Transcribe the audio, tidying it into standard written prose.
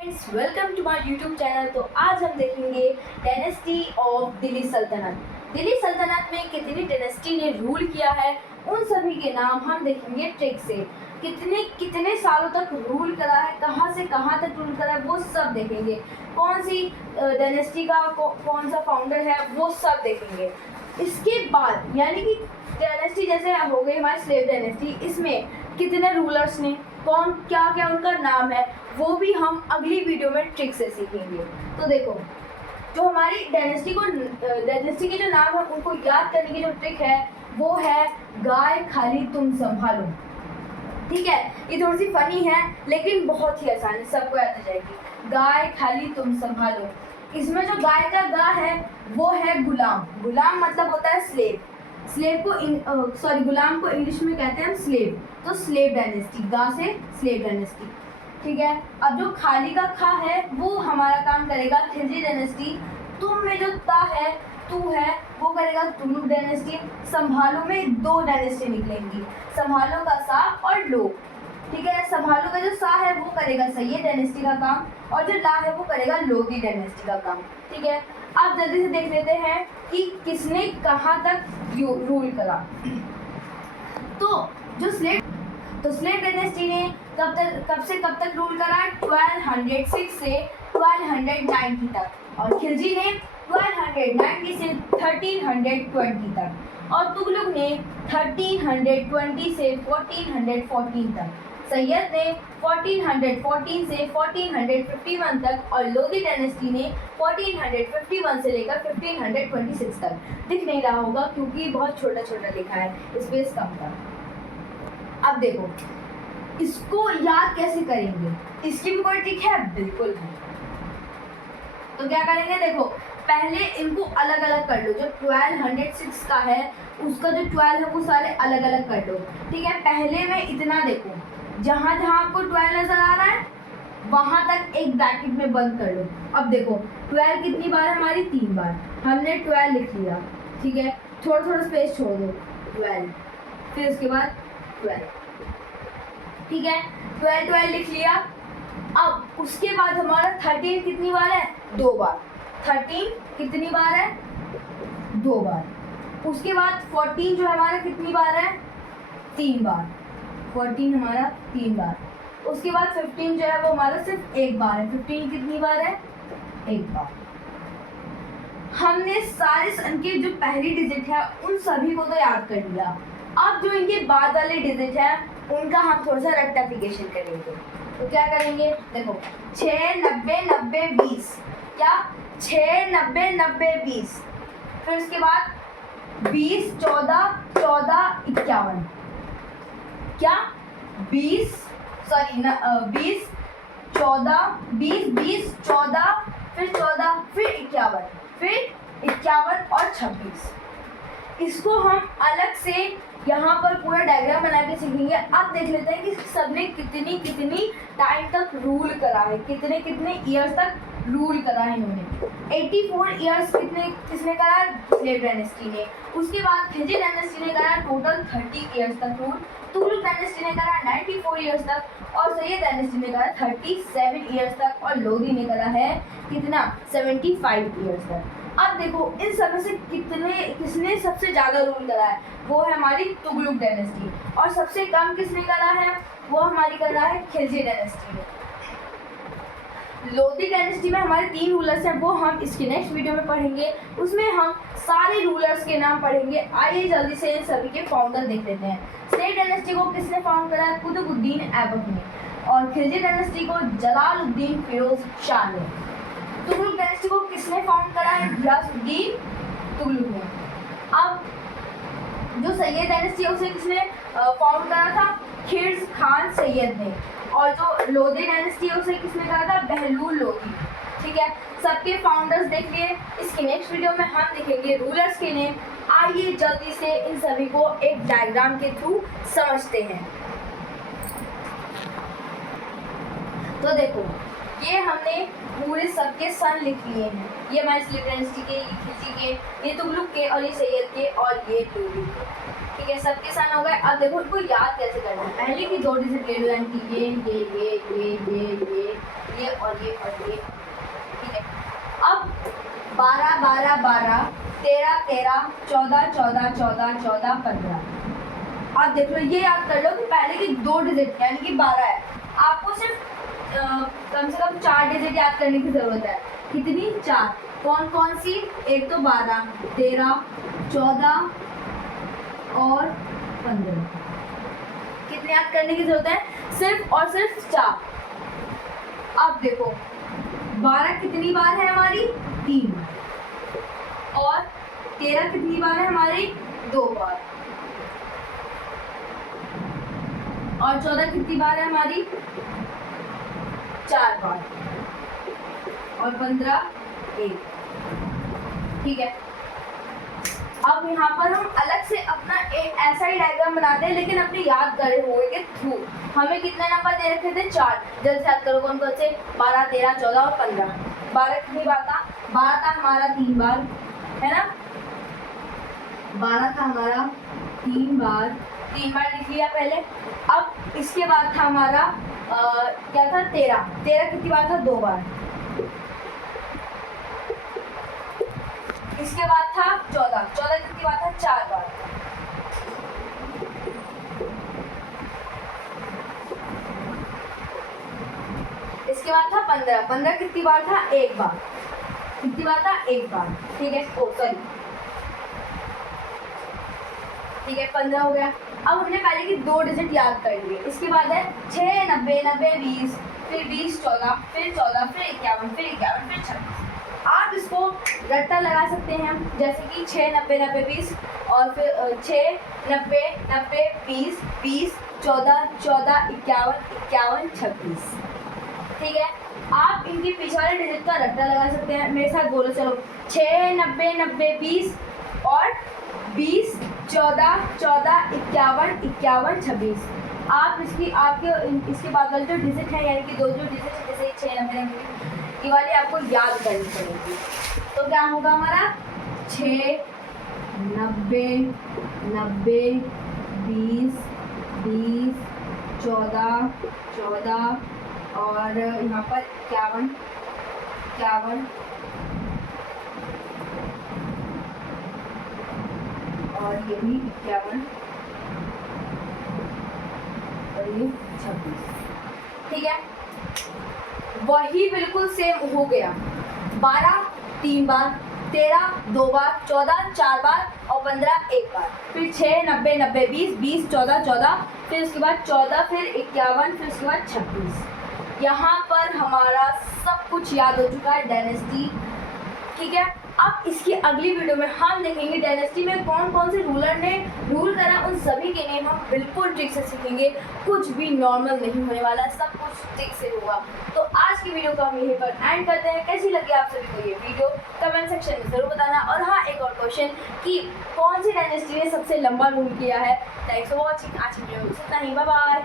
Friends, welcome to my YouTube channel. तो आज हम देखेंगे डायनेस्टी ऑफ दिल्ली सल्तनत। दिल्ली सल्तनत में कितनी डायनेस्टी ने रूल किया है उन सभी के नाम हम देखेंगे ट्रिक से। कितने कितने सालों तक रूल करा है, कहाँ से कहाँ तक रूल करा है, वो सब देखेंगे। कौन सी डायनेस्टी का कौन सा फाउंडर है वो सब देखेंगे। इसके बाद यानी कि डायनेस्टी जैसे हो गई हमारी स्लेव डायनेस्टी, इसमें कितने रूलर्स ने, कौन क्या क्या उनका नाम है, वो भी हम अगली वीडियो में ट्रिक से सीखेंगे। तो देखो, जो हमारी डायनेस्टी के जो नाम है उनको याद करने की जो ट्रिक है वो है गाय खाली तुम संभालो। ठीक है, ये थोड़ी सी फनी है लेकिन बहुत ही आसान है, सबको याद आ जाएगी। गाय खाली तुम संभालो। इसमें जो गाय का गा है वो है गुलाम। गुलाम मतलब होता है स्लेव। स्लेव को गुलाम को इंग्लिश में कहते हैं हम स्लेव। तो स्लेव डायनेस्टी, गा से स्लेव डायनेस्टी। ठीक है, अब जो खाली का खा है वो हमारा काम करेगा खिलजी डायनेस्टी। तुम में जो ता है, तू है, वो करेगा तुगलक डायनेस्टी। संभालो में दो डायनेस्टी निकलेंगी, संभालो का सा और लो। ठीक है, संभालो का जो सा है वो करेगा सैयद डायनेस्टी का काम और जो ला है वो करेगा लोधी डायनेस्टी का काम। ठीक है, अब जल्दी से देख लेते हैं कि किसने कहाँ तक रूल करा। तो स्लेव डायनेस्टी ने कब से कब तक रूल करा? 1206 से 1290 तक। और खिलजी ने 1290 से 1320 तक। और तुगलक ने 1320 से 1414 तक। सैयद ने 1414 से 1451 तक। और लोधी डायनेस्टी ने 1451 से लेकर 1526 तक। दिख नहीं रहा होगा क्योंकि बहुत छोटा छोटा लिखा है, स्पेस कम था। अब देखो, इसको याद कैसे करेंगे? इसकी भी कोई ट्रिक है? बिल्कुल है। तो क्या करेंगे, देखो पहले इनको अलग अलग कर लो। जो 1206 का है उसका जो 12 है वो सारे अलग अलग कर लो। ठीक है, पहले में इतना देखो, जहाँ जहाँ आपको 12 नजर आ रहा है वहाँ तक एक ब्रैकेट में बंद कर लो। अब देखो 12 कितनी बार है हमारी? 3 बार। हमने 12 लिख लिया। ठीक है, थोड़ा थोड़ा स्पेस छोड़ दो। 12, फिर उसके बाद 12। ठीक है, 12 लिख लिया। अब उसके बाद हमारा 13 कितनी बार है? 2 बार। 13 कितनी बार है? 2 बार। उसके बाद 14 जो हमारा कितनी बार है? 3 बार। 14 हमारा 3 बार। उसके बाद 15 जो है वो हमारा सिर्फ 1 बार है। 15 कितनी बार है? 1 बार। हमने सारे सन के जो पहली डिजिट है उन सभी को तो याद कर लिया। अब जो इनके बाद वाले डिजिट है उनका हम थोड़ा सा रेक्टिफिकेशन करेंगे। तो क्या करेंगे, देखो 6 90 90 20। क्या? 6 90 90 20। फिर उसके बाद 20 14 14 51। क्या? 20 20 14 20 20 14 फिर 14 फिर 51 फिर 51 और 26। इसको हम अलग से यहाँ पर पूरा डायग्राम बना के सीखेंगे। अब देख लेते हैं कि सबने कितनी कितनी टाइम तक रूल करा है, कितने कितने ईयर्स तक रूल करा है इन्होंने। 84 ईयर्स किसने करा? स्लेव डायनेस्टी ने। उसके बाद खिलजी डायनेस्टी ने करा टोटल 30 ईयर्स तक रूल। तुगलक डायनेस्टी ने करा 94 ईयर्स तक। और सैयद डायनेस्टी ने करा 37 ईयर्स तक। और लोधी ने करा है कितना? 75 ईयर्स तक। अब देखो इन सब में से किसने सबसे ज़्यादा रूल करा है? वो है हमारी तुगलक डायनेस्टी। और सबसे कम किसने करा है? वो हमारी करा है खिलजी डायनेस्टी ने। लोधी डायनेस्टी में हमारे 3 रूलर्स हैं, वो हम इसके नेक्स्ट वीडियो में पढ़ेंगे। उसमें हम सारे रूलर्स के नाम पढ़ेंगे। आइए जल्दी से इन सभी के फाउंडर देख लेते हैं। स्लेव डायनेस्टी को किसने फाउंड करा है? कुतुबुद्दीन ऐबक ने। और खिलजी डायनेस्टी को जलालुद्दीन फिरोज शाह ने। तुगलक डायनेस्टी को किसने फाउंड करा है? गियासुद्दीन तुगलक ने। अब जो सैयद डायनेस्टी है उसे किसने फाउंड करा था? खिर्ज खान सैयद ने। और जो लोधी डायनेस्टी है उसे किसने करा था? बहलूल लोधी। ठीक है, सबके फाउंडर्स देख लिए। इसके नेक्स्ट वीडियो में हम देखेंगे रूलर्स के नेम। आइए जल्दी से इन सभी को एक डायग्राम के थ्रू समझते हैं। तो देखो, ये हमने पूरे सबके सन लिख लिए हैं। ये माइसलिक डायनेस्टी के, ये खिलजी के, ये तुगलक के, और ये सैयद के, और ये लोदी के। ठीक है, सबके सन हो गए। अब देखो इनको याद कैसे करना है। पहले की 2 डिजिट ले लो, यानी कि ये और ये और ये। ठीक है, अब 12 12 12, 13 13, 14 14 14 14 15। अब देख लो, ये याद कर लो कि पहले की 2 डिजिट यानी कि 12 है। आपको सिर्फ कम से कम 4 डिजिट याद करने की जरूरत है। कितनी? 4। कौन कौन सी? एक तो 12, 13, 14 और 15। कितने याद करने की जरूरत है? सिर्फ और सिर्फ 4। अब देखो 12 कितनी बार है हमारी? 3 बार। और 13 कितनी बार है हमारी? 2 बार। और 14 कितनी बार है हमारी? 4 बार। और 15 1। ठीक है, अब यहाँ पर हम अलग से अपना एक ऐसा ही डायग्राम बनाते हैं, लेकिन अपने याद करे हुए के थ्रू। हमें कितने नंबर दे रखे थे? 4। जल्द से याद करो कौन कौन से? 12 13 14 और 15। 12 कितनी बार था? 12 था हमारा 3 बार, है ना? 12 था हमारा 3 बार, 3 बार लिख लिया पहले। अब इसके बाद था हमारा क्या था? 13। 13 कितनी बार था? 2 बार। इसके बाद था 14। 14 कितनी बार था? 4 बार। इसके बाद था 15। 15 कितनी बार था? 1 बार। कितनी बार था? 1 बार। ठीक है, ओ सॉरी। ठीक है, 15 हो गया। अब हमने पहले की 2 डिजिट याद कर लिए। इसके बाद है 6 90 90 20, फिर 20 14, फिर 14, फिर 51, फिर 51, फिर 26। आप इसको रट्टा लगा सकते हैं हम, जैसे कि 6 90 90 20, और फिर 6 90 90 20 20 14 14 51 51 26। ठीक है, आप इनके पीछे वाले डिजिट का रट्टा लगा सकते हैं। मेरे साथ बोलो, चलो। 6 90 90 20 और 20 14 14 51 51 26। आप इसके बाद वाले जो डिजिट है, यानी कि 2 जो डिजिट है, जैसे 6 90 90, ये वाली आपको याद करनी पड़ेगी। तो क्या होगा हमारा? 6 90 90 20 20 14 14 और यहाँ पर 51 51 और ये भी 51 और ये 26। ठीक है, वही बिल्कुल सेम हो गया। 12 3 बार, 13 2 बार, 14 4 बार और 15 1 बार। फिर 6 90 90 20 20 14 14, फिर उसके बाद 14, फिर 51, फिर उसके बाद 26। यहाँ पर हमारा सब कुछ याद हो चुका है डायनेस्टी। ठीक है, अब इसकी अगली वीडियो में हम देखेंगे डायनेस्टी में कौन कौन से रूलर ने रूल करा, उन सभी के नेम हम बिल्कुल ट्रिक से सीखेंगे। कुछ भी नॉर्मल नहीं होने वाला, सब कुछ ट्रिक से होगा। तो आज की वीडियो को हम यहीं पर एंड करते हैं। कैसी लगी आप सभी को ये वीडियो कमेंट सेक्शन में ज़रूर बताना। और हाँ, एक और क्वेश्चन कि कौन सी डायनेस्टी ने सबसे लंबा रूल किया है। Thanks for watching. आज की वीडियो में इतना ही, बाय बाय।